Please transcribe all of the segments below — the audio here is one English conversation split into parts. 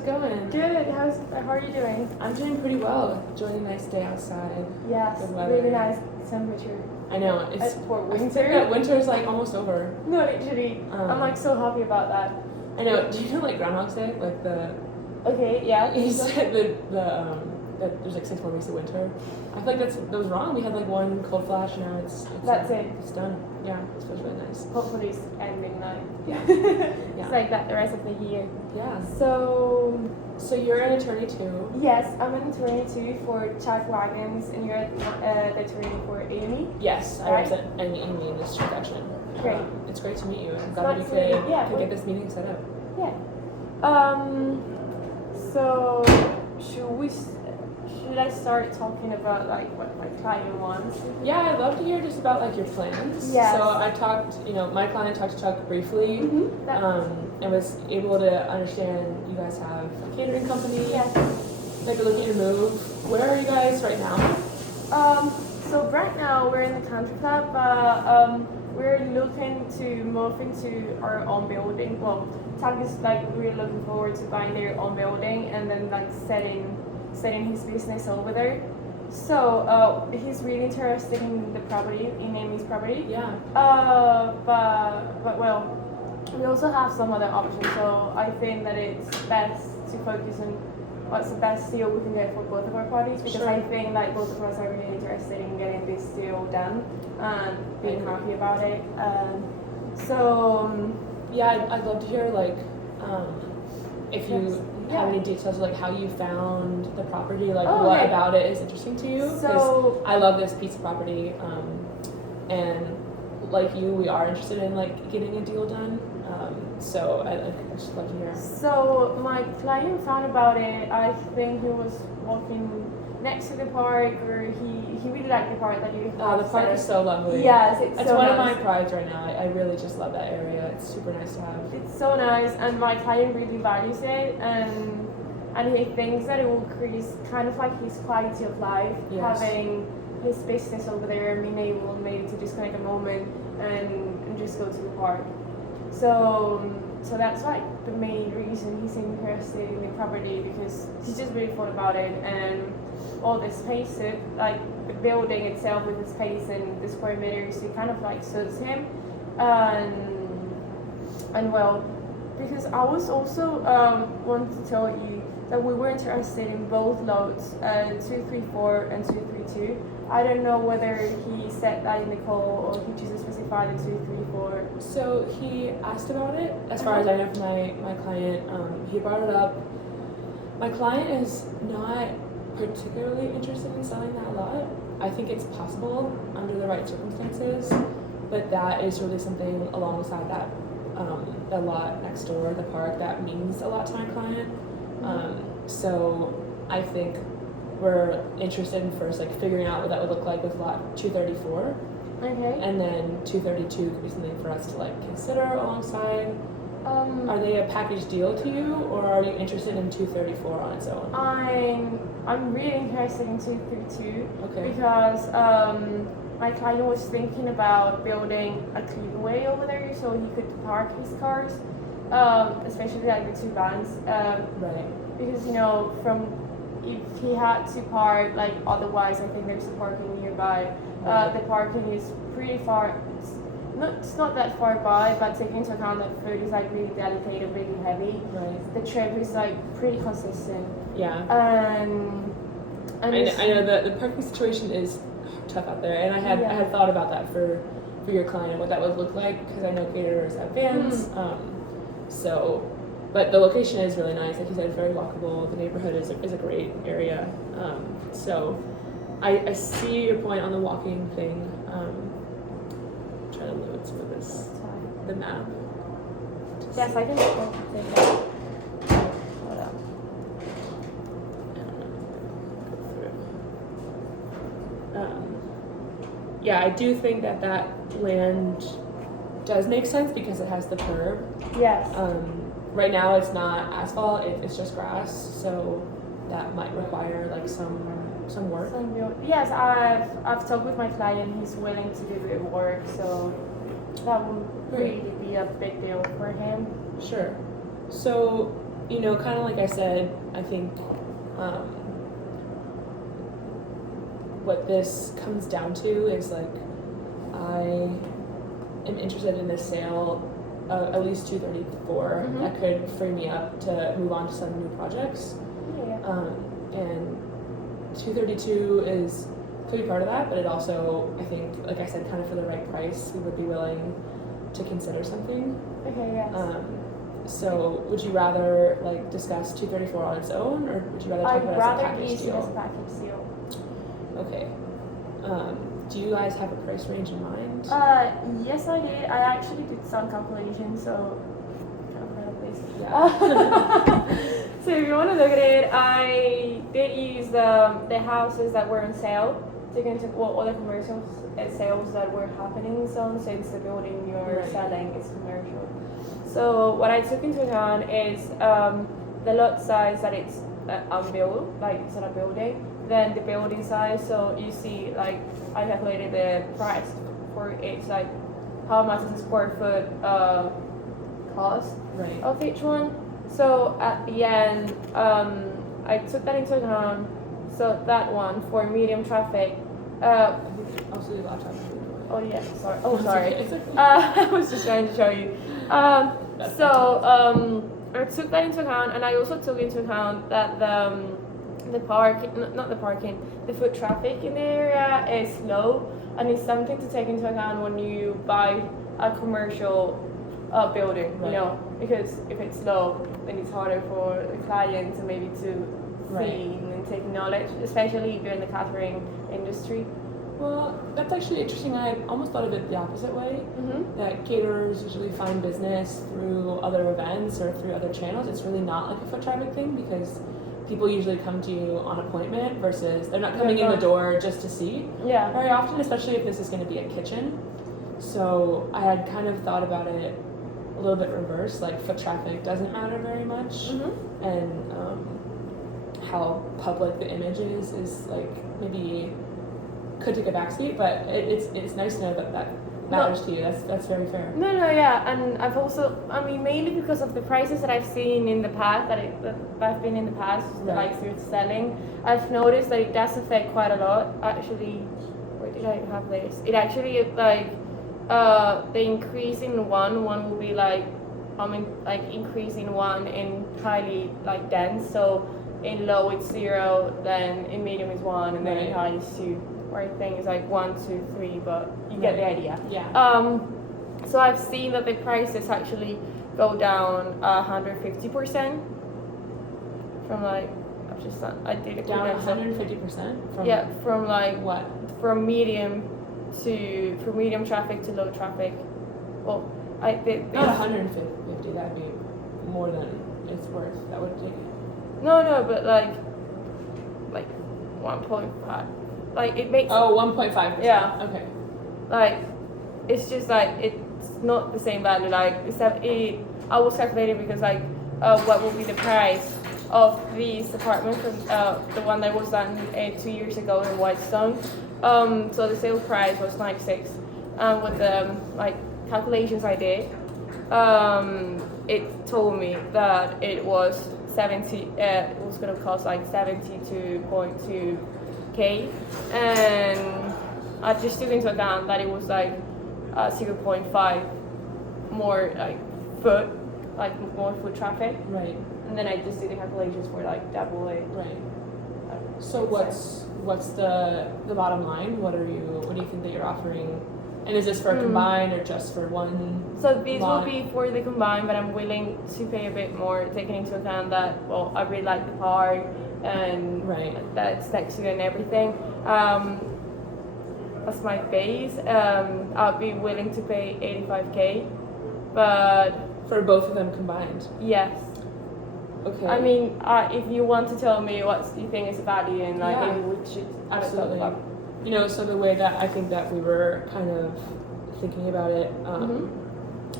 it going? Good. How are you doing? I'm doing pretty well. Enjoying a nice day outside. Yes, Good weather. really nice temperature. I know. It's for I think winter. that winter's like almost over. No, literally. I'm like so happy about that. I know. Do you know like Groundhog's Day? Like the Okay, yeah. he said that there's like 6 more weeks of winter. I feel like that was wrong. We had like one cold flash. Now it's That's it. It's done. Yeah, it feels really nice. Hopefully it's ending now. Yeah. It's like that the rest of the year. Yeah. So you're an attorney too. yes, I'm an attorney too for Wagons, and you're the attorney for Amy. Yes, I Right. represent Amy in this transaction. Great. It's great to meet you. I'm So glad we that's could really- yeah, get this meeting set up. Yeah. So should I start talking about like what my client wants? Yeah, I'd love to hear just about like your plans. Yes. So I talked, my client talked to Chuck briefly, Mm-hmm. and was able to understand you guys have a catering company. Yes. Like you're looking to move. Where are you guys right now? So right now we're in the country club, but we're looking to move into our own building. Well, Chuck is like really looking forward to buying their own building and then like setting his business over there. So he's really interested in the property, in Amy's property. Yeah. But well, we also have some other options. So I think that it's best to focus on what's the best deal we can get for both of our parties, because Sure. I think like both of us are really interested in getting this deal done and being happy about it. Yeah, I'd love to hear like if you Yes. have Yeah. any details of like how you found the property, like Oh, what okay. about it is interesting to you. 'Cause So I love this piece of property, and like you, we are interested in like getting a deal done. So I just love to hear. So my client found about it. I think he was walking next to the park, or he really liked the park that you have. The park is so lovely. Yes, it's It's so one nice. of my prides right now. I really just love that area. It's super nice to have. It's so nice, and my client really values it, and he thinks that it will increase kind of like his quality of life, Yes. having his business over there, being able maybe to disconnect a moment and just go to the park. So that's like the main reason he's interested in the property, because he's just really thought about it, and all the space, like the building itself with the space and the square meters, it kind of like suits him, and well, because I was also wanted to tell you that we were interested in both lots, 234 and 232. I don't know whether he said that in the call or he just specified the 234. So he asked about it. As far as I know from my client, he brought it up. My client is not particularly interested in selling that lot. I think it's possible under the right circumstances, but that is really something alongside that the lot next door, the park, that means a lot to my client. So I think we're interested in first like figuring out what that would look like with lot 234, Okay. and then 232 could be something for us to like consider alongside. Are they a package deal to you, or are you interested in 234 on its own? I'm really interested in 232 Okay. because my client was thinking about building a clearway over there so he could park his cars, especially like the two vans. Right. Because from if he had to park like otherwise, I think there's a parking nearby. Right. The parking is pretty far. It's not that far by, but taking into account that food is like really delicate and really heavy. Right. The trip is like pretty consistent. Yeah. And I know that the parking situation is tough out there, and I had thought about that for your client, what that would look like, because I know caterers have vans. But the location is really nice. Like you said, it's very walkable. The neighborhood is a great area. So I see your point on the walking thing. Try to load some of the map. yes, I can take that. Hold up. Yeah, I do think that land does make sense because it has the curb. Yes. Right now it's not asphalt, it's just grass, so that might require like some work. Yes, I've talked with my client. He's willing to do the work, so that won't really be a big deal for him. Sure. So you know, kind of like I said, I think what this comes down to is like I am interested in this sale at least 234. Mhm. That could free me up to move on to some new projects. Yeah. And 232 could be part of that, but it also, I think, like I said, kind of for the right price, we would be willing to consider something. Okay. Yes. So would you rather like discuss 234 on its own, or would you rather talk I'd about it as a rather package use it as a deal? package deal. Okay. Do you guys have a price range in mind? Yes, I did. I actually did some calculations, so please. Yeah. So if you want to look at it, I did use the houses that were on sale, taking into all the commercial sales that were happening in zone, since the building you're Right. selling is commercial. So what I took into account is the lot size that it's unbuilt, like it's on a building, then the building size. So you see, like I calculated the price for each, like how much is a square foot cost Right. of each one. So at the end, I took that into account. So that one for medium traffic. Also, the laptop. Oh yeah, sorry. Oh sorry. It's okay. I was just trying to show you. I took that into account, and I also took into account that the foot traffic in the area is low, and it's something to take into account when you buy a commercial building, you Right. know, because if it's low, then it's harder for the client to maybe to Right. see and take knowledge, especially if you're in the catering industry. Well, that's actually interesting. I almost thought of it the opposite way. Mm-hmm. That caterers usually find business through other events or through other channels. It's really not like a foot traffic thing, because people usually come to you on appointment versus they're not coming in the door just to see Yeah. very often, especially if this is going to be a kitchen. So I had kind of thought about it a little bit reverse, like foot traffic doesn't matter very much, Mm-hmm. and how public the image is like maybe could take a backseat, but it's nice to know that matters to you. That's very fair. No, yeah, and I've also, I mean, mainly because of the prices that I've seen in the past, that I've been in the past, Right. like through selling, I've noticed that it does affect quite a lot. Actually, where did I have this? It actually, like, the increase in one will be like, increase in one in highly, like, dense, so in low it's 0, then in medium is 1, and then in Right. high is 2. Or I think it's like 1, 2, 3, but you get the idea. Yeah. So I've seen that the prices actually go down 150% from like I did a Down quick 150% from yeah, from like what? from medium traffic to low traffic. Well, Not 150. That'd be more than it's worth. That would take. no, but like 1.5. Like it makes 1.5%. Yeah. Okay. like it's just like it's not the same value. Like I was calculating because like what will be the price of this apartment from the one that was done 2 years ago in Whitestone. So the sale price was 96. With the like calculations I did, it told me that it was 70. It was gonna cost like 72.2K, and I just took into account that it was like 0.5 more more foot traffic, Right. and then I just did the calculations for like double it. Right. So what's the bottom line? What do you think that you're offering? And is this for a combined or just for one? So this lot? will be for the combined, but I'm willing to pay a bit more, taking into account that I really like the park and Right. that it's next to it and everything. As my base, I'll be willing to pay 85K, but For both of them combined. yes. Okay. I mean, if you want to tell me what you think is value and like Yeah. maybe we should Absolutely. talk about. You know, so the way that I think that we were kind of thinking about it,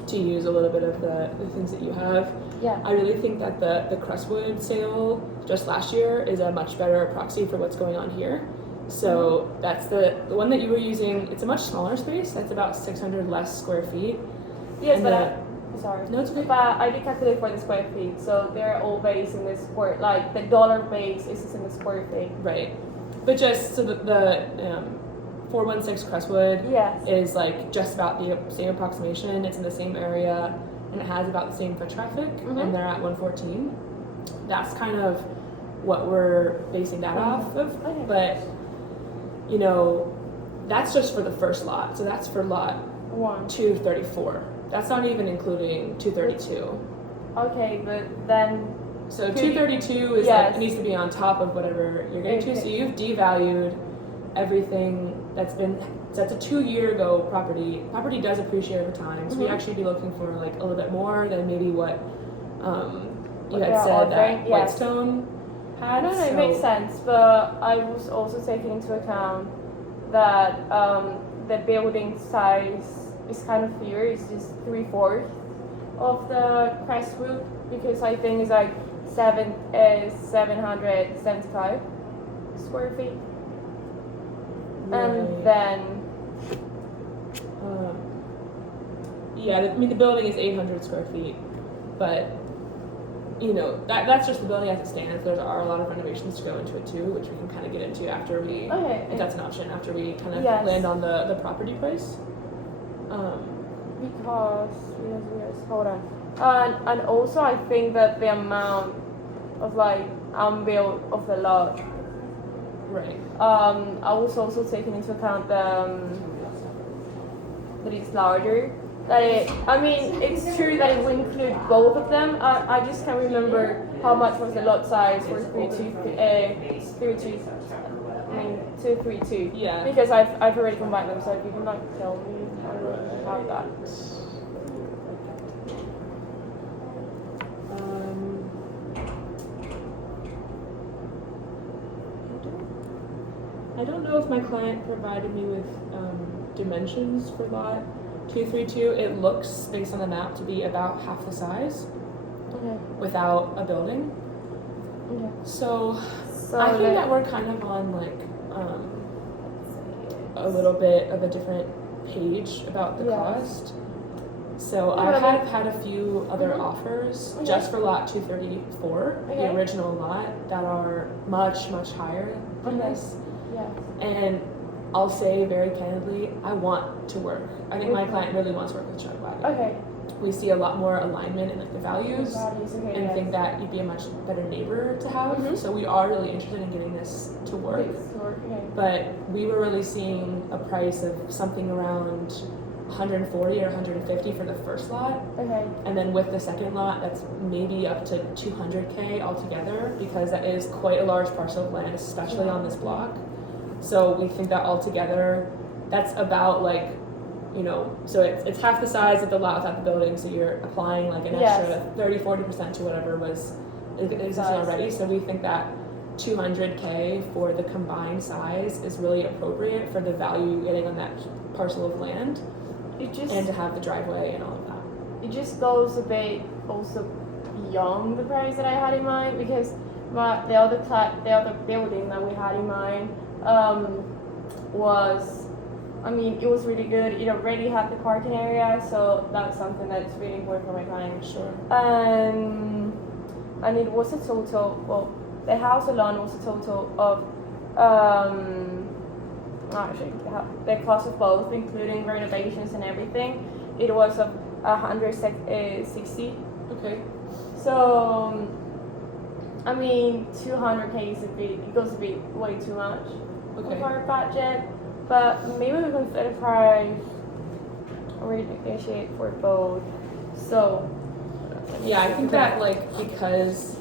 to use a little bit of the things that you have, Yeah. I really think that the Crestwood sale just last year is a much better proxy for what's going on here. So that's the one that you were using. It's a much smaller space. That's about 600 less square feet. Yes, And but the- Sorry. No, it's okay. But I did calculate for the square feet, so they're all based in the square, like the dollar base is in the square feet. Right. But just so the 416 Crestwood Yes. is like just about the same approximation. It's in the same area and it has about the same foot traffic, and they're at 114. That's kind of what we're basing that off of. Okay. But you know, that's just for the first lot. So that's for lot 234. That's not even including 232. Okay, but then So 232 is like, it needs to be on top of whatever you're getting to. So you've devalued everything that's been. So that's a 2-year ago property. Property does appreciate over time. So we actually be looking for like a little bit more than maybe what you had said that Whitestone had. No, it makes sense. But I was also taking into account that the building size is kind of here. It's just 3/4 of the Crestwood, because I think it's like 775 square feet. And then yeah, I mean the building is 800 square feet, but you know that's just the building as it stands. There are a lot of renovations to go into it too, which we can kind of get into after we. If that's an option, after we kind of land on the property price. Because hold on, and also I think that the amount of like unbuilt of the lot. Right. I was also taking into account that it's larger. I mean, it's true that it will include both of them. I just can't remember how much was the lot size for 232. Yeah. Because I've already combined them, so if you can like tell me about that. I don't know if my client provided me with dimensions for lot 232. It looks, based on the map, to be about half the size without a building. Okay. So I think that we're kind of on like a little bit of a different page about the cost. So I have had a few other offers just for lot 234, the original lot, that are much higher than this. And I'll say very candidly, I want to work. I think my client really wants to work with Wagon. Okay. We see a lot more alignment in like the values, and think that you'd be a much better neighbor to have. So we are really interested in getting this to work. But we were really seeing a price of something around 140 or 150 for the first lot. And then with the second lot, that's maybe up to 200K altogether, because that is quite a large parcel of land, especially on this block. So we think that altogether, that's about like, you know, so it's half the size of the lot without the building, so you're applying like an extra 30-40% to whatever was existing already. So we think that 200K for the combined size is really appropriate for the value you're getting on that parcel of land, and to have the driveway and all of that. It just goes a bit also beyond the price that I had in mind, because the other building that we had in mind was, I mean, it was really good. It already had the parking area, so that's something that's really important for my client. Sure. And it was a total, well, the house alone was a total of, actually, the cost of both, including renovations and everything, it was of 160. Okay. So, I mean, 200K is it goes a bit way too much for our budget, but maybe we can set a price or renegotiate for both. So, yeah, I think that because,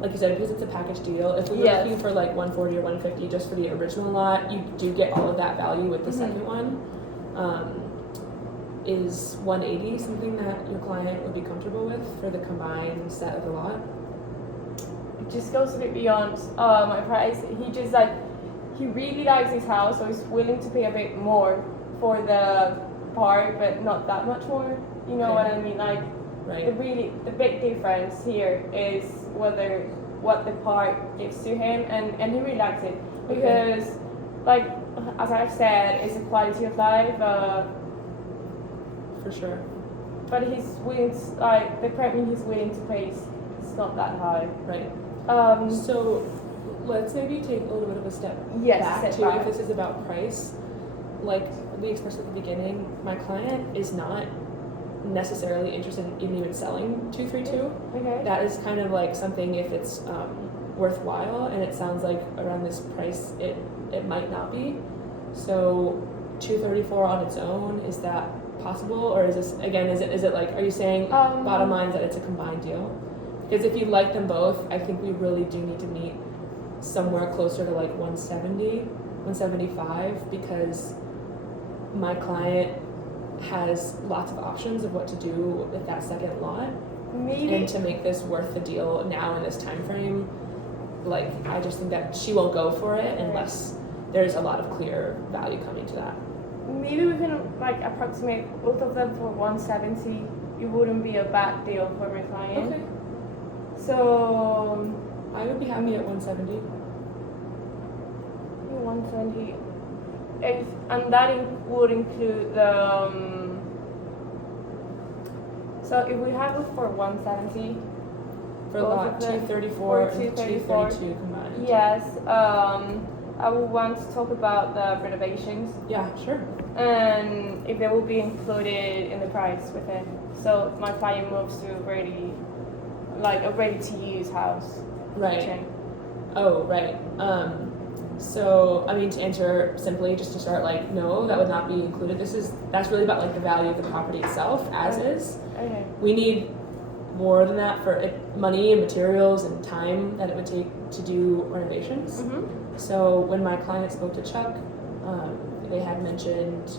like you said, because it's a package deal, if we were looking for like 140 or 150 just for the original lot, you do get all of that value with the second one. Is 180 something that your client would be comfortable with for the combined set of the lot? It just goes a bit beyond my price. He really likes his house, so he's willing to pay a bit more for the park, but not that much more. You know what I mean? Like, the big difference here is what the park gives to him, and he really likes it, because, like, as I've said, it's a quality of life. For sure. but he's willing to, like, the premium he's willing to pay is not that high. Right. Um, So let's maybe take a little bit of a step Yes, back step to back. if this is about price. Like we expressed at the beginning, my client is not necessarily interested in even selling 232. okay. That is kind of like something if it's worthwhile, and it sounds like around this price it might not be. So 234 on its own, is that possible, or is this again is it like, are you saying bottom line is that it's a combined deal? Because if you like them both, I think we really do need to meet somewhere closer to like 170, 175, because my client has lots of options of what to do with that second lot. Maybe. And to make this worth the deal now in this time frame, like I just think that she won't go for it unless there's a lot of clear value coming to that. Maybe we can like approximate both of them for 170. It wouldn't be a bad deal for my client. Okay. So I would be happy at 170. 120. And that would include the. So if we have it for 170. For both lot of them, 234 or and 234. 232 combined. Yes. I would want to talk about the renovations Yeah, sure. and if they will be included in the price with it. So if my client moves to a ready to use house. Right. Kitchen. Oh, right. So, I mean, to answer simply, just to start, like, no, that would not be included. That's really about like the value of the property itself as is. Okay. We need more than that for money and materials and time that it would take to do renovations. Mm-hmm. So when my client spoke to Chuck, they had mentioned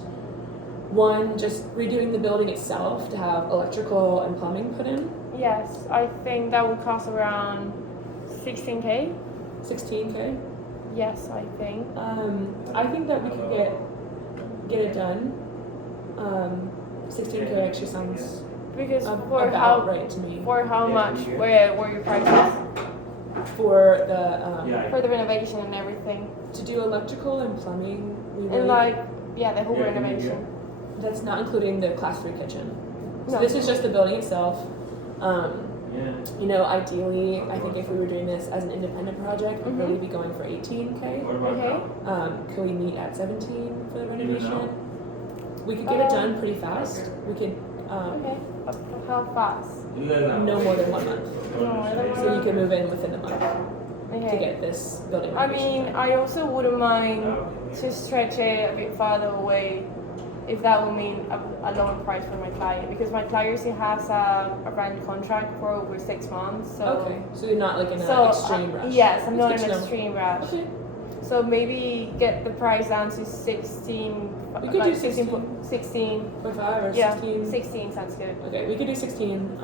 one, just redoing the building itself to have electrical and plumbing put in. Yes, I think that would cost around 16K. 16K. Yes, I think. I think that we could get it done. 16K actually sounds Because about right to me. for how much were your prices For the for the renovation and everything, to do electrical and plumbing, we really, and like the whole renovation. that's not including the class 3 kitchen. So No. this is just the building itself. You know, ideally, I think if we were doing this as an independent project, we'd really be going for 18K. Okay. Can we meet at 17 for the renovation? We could get it done pretty fast. We could Okay. How fast? no more than 1 month. No more than 1 So you month? can move in within a month to Okay. get this building I renovation mean, done. I also wouldn't mind to stretch it a bit farther away if that will mean a lower price for my client, because my client still has a rent contract for over 6 months. So Okay, so you're not like in an so extreme rush. yes, I'm It's not good in to an know. extreme rush. Okay. So maybe get the price down to 16. We could do 16. 16. 0.5 or Yeah, 16. 16 sounds good. Okay, we could do 16,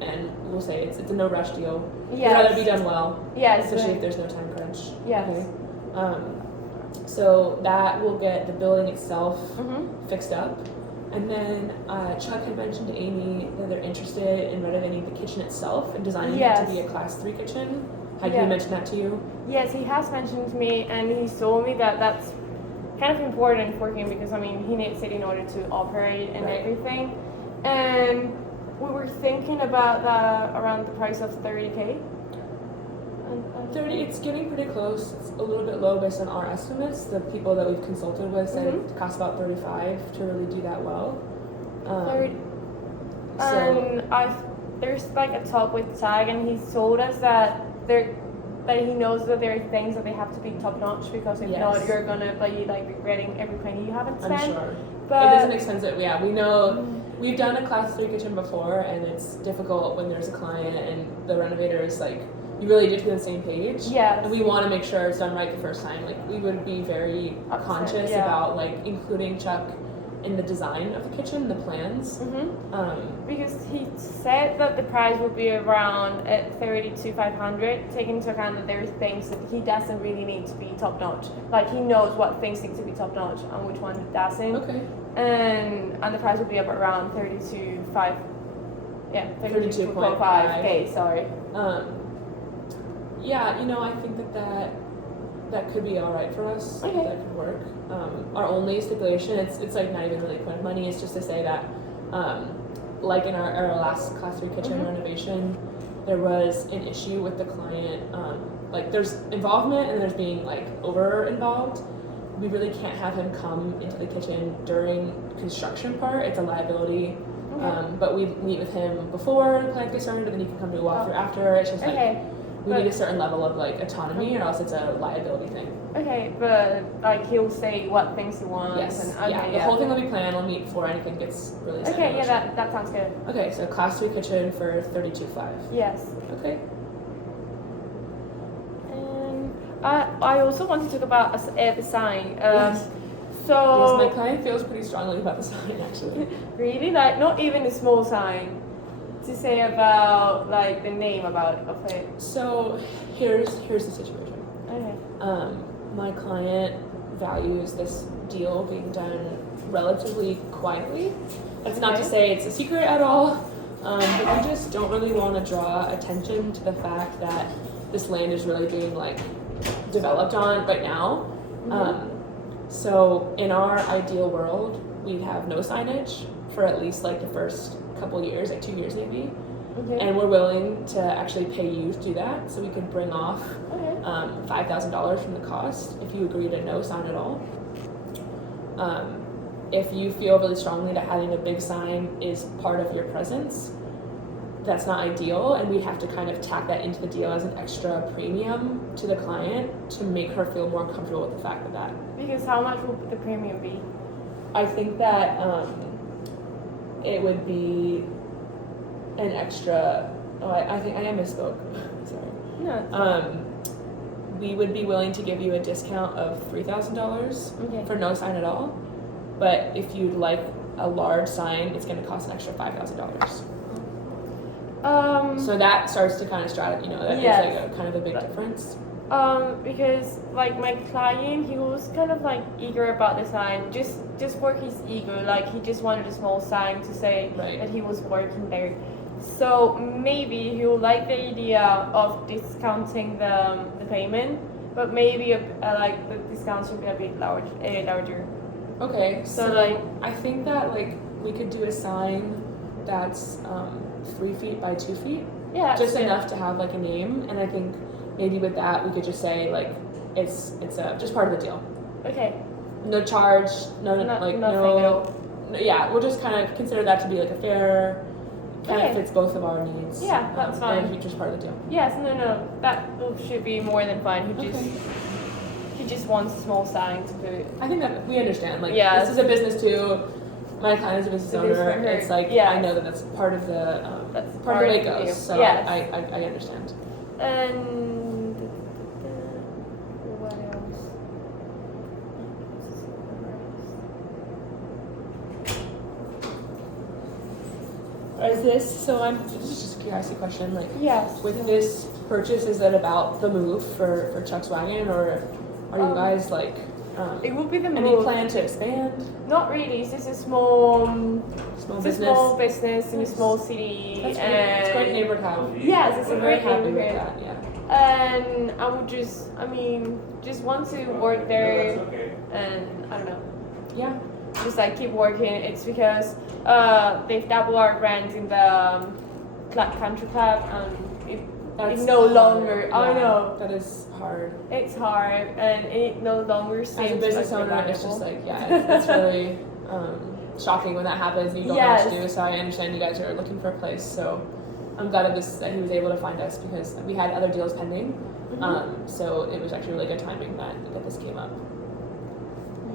and we'll say it's a no rush deal. We'd Yes. rather be done well, Yes. especially if there's no time crunch. Yes. Okay. So that will get the building itself fixed up. And then Chuck had mentioned to Amy that they're interested in renovating the kitchen itself and designing it to be a class 3 kitchen. Had he mentioned that to you? Yes, he has mentioned to me, and he told me that that's kind of important for him because I mean he needs it in order to operate and everything. And we were thinking about that around the price of 30K. 30, it's getting pretty close. It's a little bit low based on our estimates. The people that we've consulted with said it costs about 35 to really do that well. And there's like a talk with Tag, and he told us that he knows that there are things that they have to be top notch because if not, you're gonna be like regretting every penny you haven't spent. I'm sure. But it doesn't expensive. Yeah, we know. We've done a class 3 kitchen before, and it's difficult when there's a client and the renovator is like, you really need to be on the same page. Yes. And we want to make sure it's done right the first time. Like, we would be very conscious about like including Chuck in the design of the kitchen, the plans. Because he said that the price would be around at 32,500, taking into account that there's things that he doesn't really need to be top notch. Like he knows what things need to be top notch and which one he doesn't. Okay. And the price would be up around 32.5. Yeah, 32.5K. Sorry. Yeah, you know, I think that could be all right for us. Okay. That could work. Our only stipulation, it's like not even really a point of money. It's just to say that like in our last class 3 kitchen renovation, there was an issue with the client. Like there's involvement and there's being like over involved. We really can't have him come into the kitchen during construction part. It's a liability. But we meet with him before the plant gets started, and then he can come to a walkthrough after. It's just like we need a certain level of like autonomy, or else it's a liability thing. Okay, but like he'll say what things he wants. Yes. And, The whole thing will be planned. We'll meet before anything gets really. Okay, yeah, that sounds good. Okay, so class 3 kitchen for 32.5. Yes. Okay. And I also want to talk about the sign. Yes. So Yes, my client feels pretty strongly about the sign actually. really, like not even a small sign to say about like the name of it. So here's the situation. Okay. My client values this deal being done relatively quietly. That's not to say it's a secret at all, but we just don't really want to draw attention to the fact that this land is really being like developed on right now. So in our ideal world, we'd have no signage for at least like the first couple years, like 2 years maybe. Okay. And we're willing to actually pay you to do that, so we could bring off $5,000 from the cost if you agree to no sign at all. If you feel really strongly that having a big sign is part of your presence, that's not ideal, and we have to kind of tack that into the deal as an extra premium to the client to make her feel more comfortable with the fact of that. Because how much will the premium be? I think that it would be an extra. I think I misspoke. Sorry. No. We would be willing to give you a discount of $3,000 for no sign at all. But if you'd like a large sign, it's going to cost an extra $5,000. So that starts to kind of that is like a kind of a big difference. Because like my client, he was kind of like eager about the sign, just for his ego, like he just wanted a small sign to say that he was working there. So maybe he would like the idea of discounting the payment, but maybe like the discount should be a bit larger. Okay, so like I think that like we could do a sign that's 3 feet by 2 feet. Yeah, just enough to have like a name, and I think maybe with that we could just say like it's just part of the deal. Okay. No charge, no. Yeah, we'll just kind of consider that to be like a fair. Kind of fits both of our needs. Yeah, that's fine. And just part of the deal. Yes, no, that should be more than fine. He just wants a small sign to put. I think that we understand. Like, this is a business too. My client is a business owner. It's like I know that that's part of the that's part of the way it goes. So I understand. And what else? Is this this is just a curiosity question, like with this purchase, is it about the move for Chuck's Wagon, or are you guys like it will be the move. Any plan to expand? Not really. It's just a small business. Small business in a small city. That's great. It's a great neighborhood. Yes, it's a great neighborhood. With that, yeah. And I would just want to work there, and I don't know. Yeah. Just like keep working. It's because they've doubled our rent in the country club, and it no longer. Yeah, I know that is hard. It's hard, and it no longer seems. As a business owner, it's just like it's really shocking when that happens. And you don't know what to do. So I understand you guys are looking for a place. So I'm glad that he was able to find us, because we had other deals pending. So it was actually really good timing that this came up.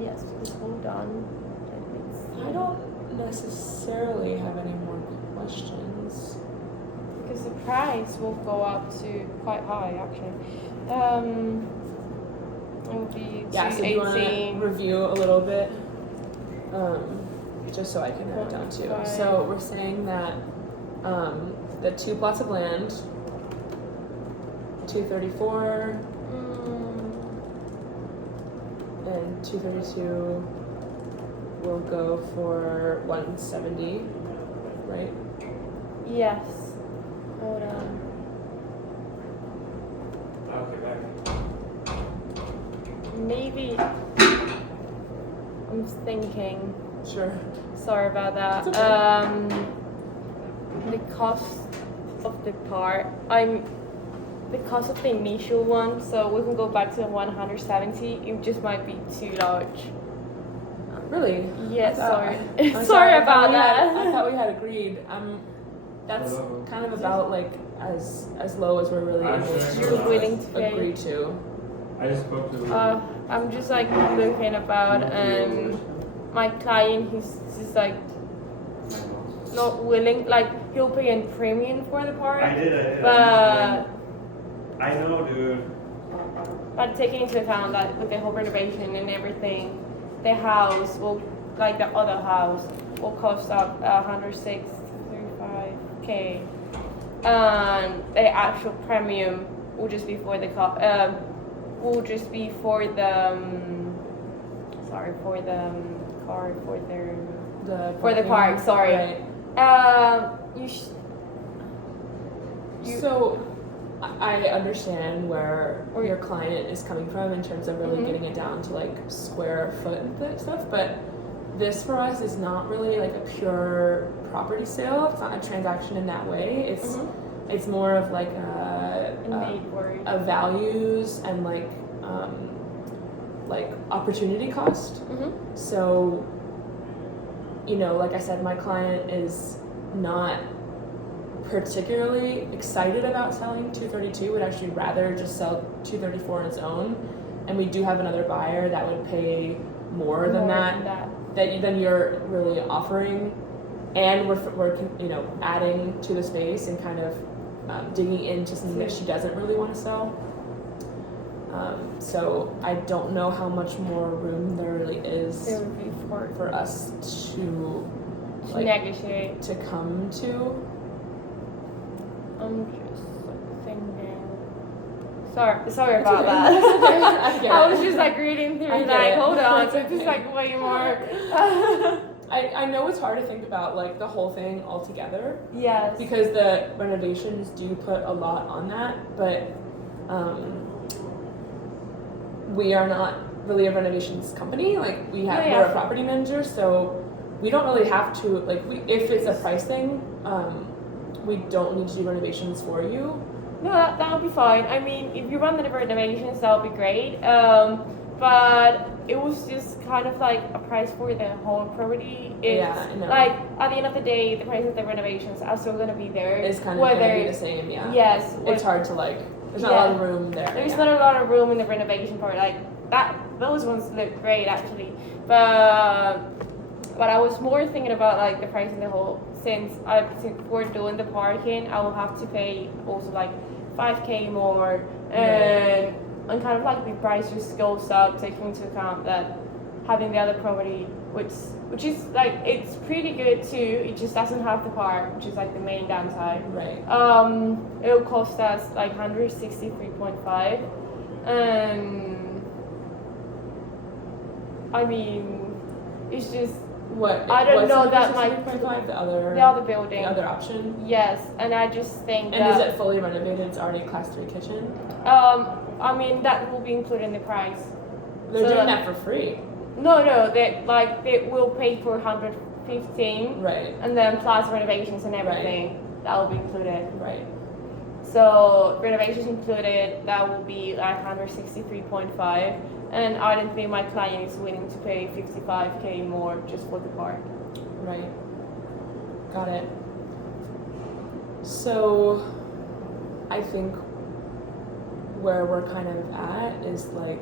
Yes, just hold on. I don't necessarily have any more questions. Because the price will go up to quite high, actually. It will be so do you want to review a little bit, just so I can narrow it down too. So we're saying that the 2 plots of land, 234 and 232 will go for 170, right? Yes. Hold on. Maybe. I'm thinking. Sure. Sorry about that. It's okay. the cost of the part, the cost of the initial one, so we can go back to the 170, it just might be too large. Really? Yeah, sorry. I'm Sorry I thought about that. I thought we had agreed. That's kind of about like as low as we're really able You're to willing to pay. agree to. I just spoke to. I'm just like looking about, and my client, he's just like not willing. Like he'll pay a premium for the part. I did. But I know, dude. but taking into account that with the whole renovation and everything, the house will, like the other house, will cost up 165K, and the actual premium will just be for the will just be for the car for the park. Sorry. Right. So I understand where your client is coming from in terms of really getting it down to like square foot and stuff, but this for us is not really like a pure property sale. It's not a transaction in that way. It's more of like a values and like opportunity cost. So, you know, like I said, my client is not particularly excited about selling 232, would actually rather just sell 234 on its own, and we do have another buyer that would pay more than than you're really offering, and we're you know, adding to the space and kind of digging into something that she doesn't really want to sell. So I don't know how much more room there really is for us to negotiate, to come to. I'm just thinking. Sorry about okay. that. I was just like reading through, like, hold on, so it's just like way more. I know it's hard to think about like the whole thing all together. Yes. Because the renovations do put a lot on that, but we are not really a renovations company. Like we're a property manager, so we don't really have to if it's a price thing. We don't need to do renovations for you. No, that would be fine. I mean, if you run the renovations, that would be great. But it was just kind of like a price for the whole property. It's like at the end of the day, the price of the renovations are still going to be there. It's kind of going to be the same, yeah. Yes. It's hard to there's not a lot of room there. There's not a lot of room in the renovation part. Like that, those ones look great actually. But I was more thinking about like the price in the whole. Since we're doing the parking, I will have to pay also like 5K more, and kind of like the price just goes up, taking into account that having the other property, which is like it's pretty good too. It just doesn't have the park, which is like the main downside. Right. It'll cost us like 163.5, and I mean, it's just. What? I don't know that the other building. The other option? Yes, and I just think and is it fully renovated? It's already a class 3 kitchen? I mean that will be included in the price. They're doing that for free. No, they will pay for 115. Right. And then plus renovations and everything. That will be included. Right. So renovations included, that will be like 163.5. And I don't think my client is willing to pay 55K more just for the park. Right. Got it. So I think where we're kind of at is like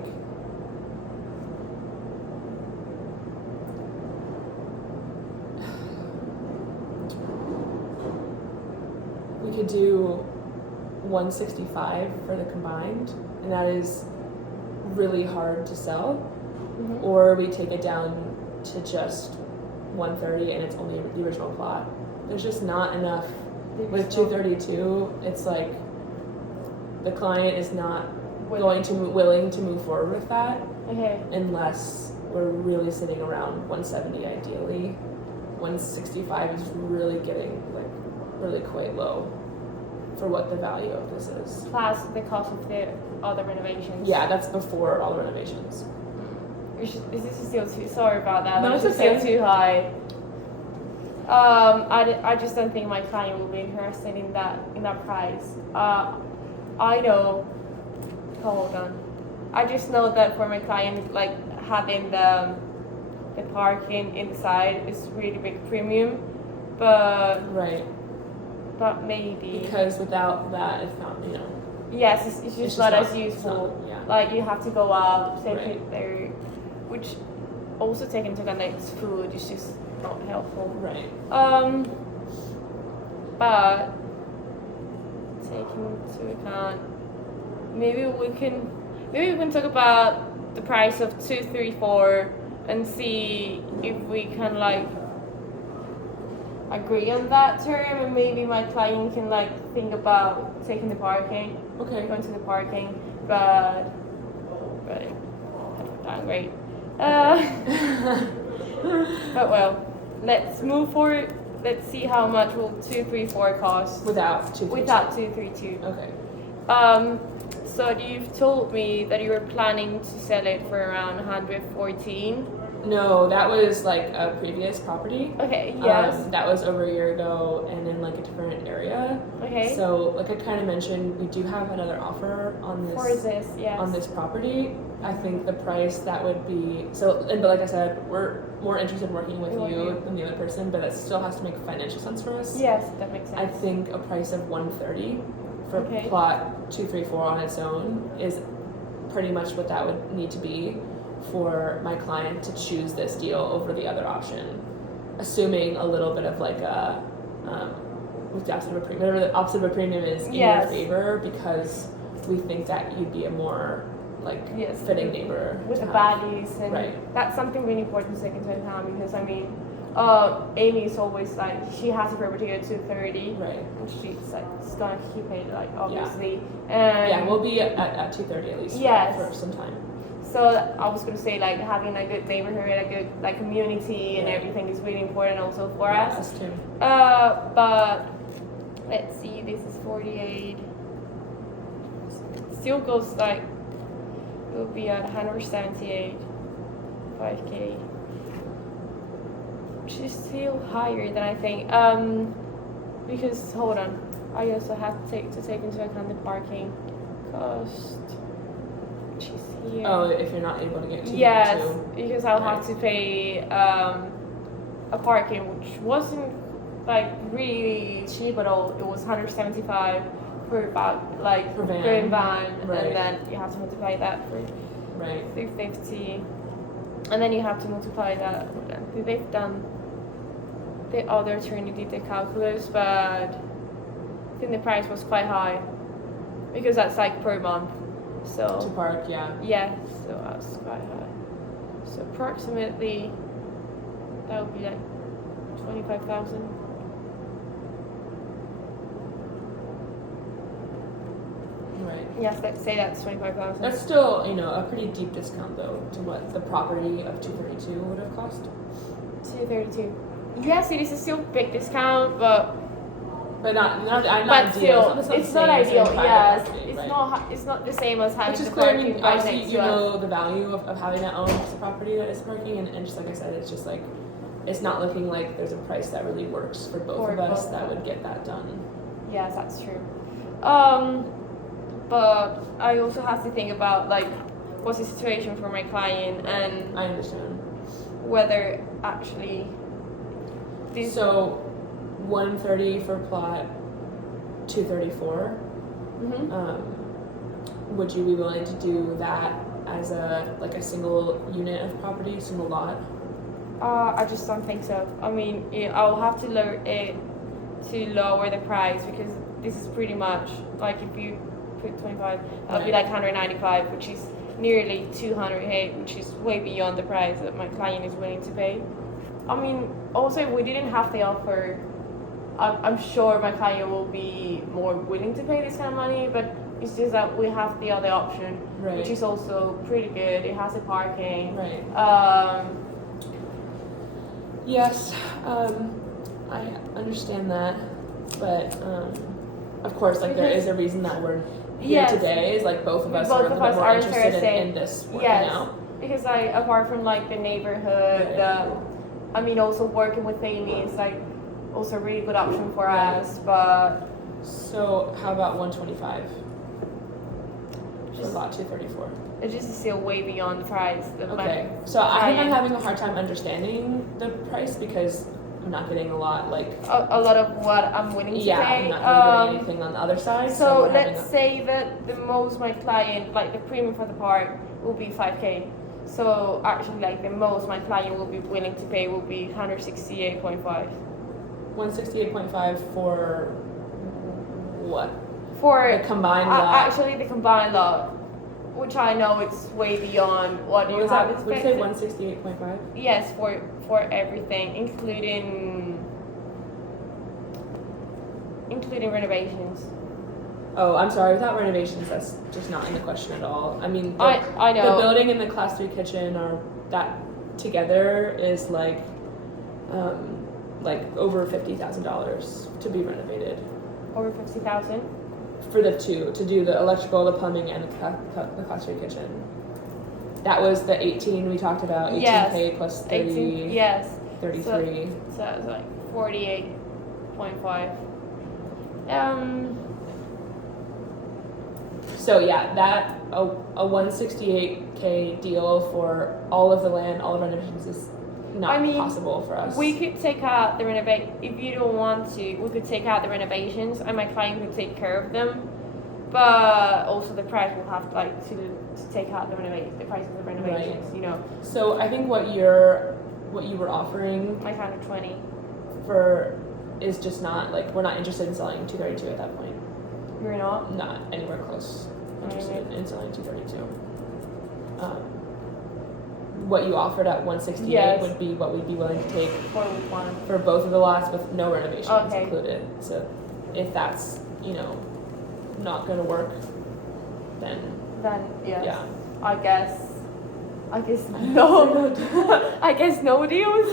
we could do 165 for the combined, and that is really hard to sell, or we take it down to just 130 and it's only the original plot. There's just not enough with 232. It's like the client is not willing to move forward with that unless we're really sitting around 170 ideally. 165 is really getting like really quite low for what the value of this is. Plus the cost of the other renovations. Yeah, that's before all the renovations. Is this still too? Sorry about that. No, it's it's still too high. I just don't think my client will be interested in that price. I know. Hold on. I just know that for my client, like having the parking inside is really big premium, but Right. but maybe Because without that, it's not, you know. yes, it's just not as it's useful. not- yeah. Like you have to go up, take Right. it there, which also take into account that it's food. It's just not helpful. Right. But taking into account, maybe we can talk about the price of 234 and see if we can like agree on that term, and maybe my client can like think about taking the parking, Okay. going to the parking, but not great. But well, let's move forward. Let's see how much will 234 cost Without 232. without 232. Okay. So you've told me that you were planning to sell it for around 114. No, that was like a previous property. Okay. Yes. That was over a year ago and in like a different area. Okay. So, like I kind of mentioned, we do have another offer on For this, yes. on this property. I think the price that would be but like I said, we're more interested in working with you than the other person, but that still has to make financial sense for us. Yes, that makes sense. I think a price of 130 for Okay. plot 234 on its own is pretty much what that would need to be for my client to choose this deal over the other option, assuming a little bit of like a with the opposite of a premium, whatever the opposite of a premium is in Yes. your favor, because we think that you'd be a more like Yes. fitting neighbor With to the have. values, and Right. that's something really important to take into account, because I mean, Amy is always like, she has a property at 230, Right. and she's like, it's gonna keep it, like, obviously. And Yeah, we'll be at 230 at least Yes. for some time. so I was gonna say, like, having a good neighborhood, a good like community, and Right. everything is really important also for Yeah, us. us too. But let's see, this is 48. Still goes like, it will be at 178, 5K, which is still higher than I think. Because hold on, I also have to take into account the parking cost, which is here. Oh, if you're not able to get to Yes, too. because I'll Right. have to pay a parking, which wasn't like really cheap at all. It was 175 per Per van. van, Right. and then you have to multiply that for Right. 350, and then you have to multiply that. They've done the other attorney did the calculus, but I think the price was quite high because that's like per month. So To park, yeah. yeah, so that's quite high. So approximately that would be like 25,000. Right. Yes, let's say that's 25,000. That's still, a pretty deep discount though to what the property of 232 would have cost. 232. Yes, it is a still big discount, but not but ideal. still, the it's same not as in ideal. private Yes, property, it's right. it's not the same as having Which is the clear. I parking mean, right obviously next you to us. know the value of having that own piece of property that is parking, and just like I said, it's just like it's not looking like there's a price that really works for both For of us both. that would get that done. Yes, that's true. But I also have to think about like what's the situation for my client and I understand. whether actually this. So 130 for plot 234. Mhm. Would you be willing to do that as a single unit of property, single lot? I just don't think so. I mean, I'll have to lower it to lower the price, because this is pretty much like if you put 25, that'll be Right. like 195, which is nearly 200, which is way beyond the price that my client is willing to pay. I mean, also if we didn't have the offer, I'm sure my client will be more willing to pay this kind of money, but it's just that we have the other option, Right. which is also pretty good. It has a parking. Right. Yes, I understand that, but of course, like there is a reason that we're here Yes. today. Is like both of us Both are a of little bit us more are interested interested. in this working Yes, out. because like apart from like the neighborhood, Right. I mean also working with Amy is like also a really good option for Right. us, but So how about 125 for Just- lot 234? it just is still way beyond the price. That Okay, so I think I'm client- having a hard time understanding the price because I'm not getting a lot like. a lot of what I'm willing to Yeah, pay. I'm not really getting anything on the other side. So we're having let's say that the most my client, like the premium for the park, will be 5K. So actually, like the most my client will be willing to pay will be 168.5 168.5 for what? for The combined lot. actually the combined lot, which I know it's way beyond what you was have that? Would you say expected. 168.5? Yes, for everything, including renovations. Oh, I'm sorry. Without renovations, that's just not in the question at all. I mean, I know. the building and the class 3 kitchen are that together is like over $50,000 to be renovated Over 50,000. for the two to do the electrical, the plumbing, and the class 3 kitchen. That was the 18 we talked about. 18K plus 30, 18. Yes. 33. So it's like 48.5. So yeah, that a 168K deal for all of the land, all of renovations is not possible for us. We could take out the if you don't want to, we could take out the renovations and my client could take care of them. But also the price will have to take out the price of the renovations, Right. you know. So I think what you were offering Like 120. for is just not like we're not interested in selling 232 at that point. You're not? Not anywhere close interested in selling 232. What you offered at 168 Yes. would be what we'd be willing to take For one. for both of the lots with no renovations Okay. included. So if that's not going to work, then Then yes. yeah. I guess no. I guess no deals.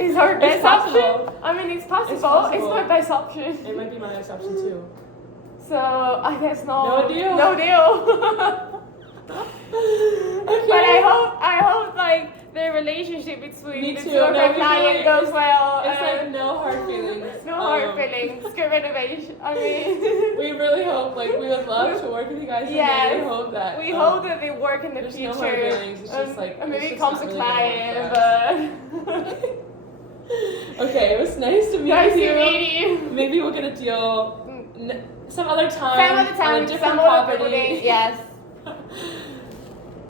Is our It's best option. possible. I mean, it's possible. It's possible. my best option. It might be my next option too. So I guess no. No deal. No deal. Okay. But I hope like the relationship between Me the too. two of No, our we client really- goes well. It's like no hard feelings. no hard feelings. Good renovation. I mean, We really hope, we would love to work with you guys. And Yes. we hope that. we hope that they work in the there's future. no hard feelings. It's just and maybe it's it just comes not a really gonna client, work for us. but Okay, it was nice to meet nice you. to meet you. Maybe we'll get a deal some other time. Some other on time, a different some other property. building. Yes.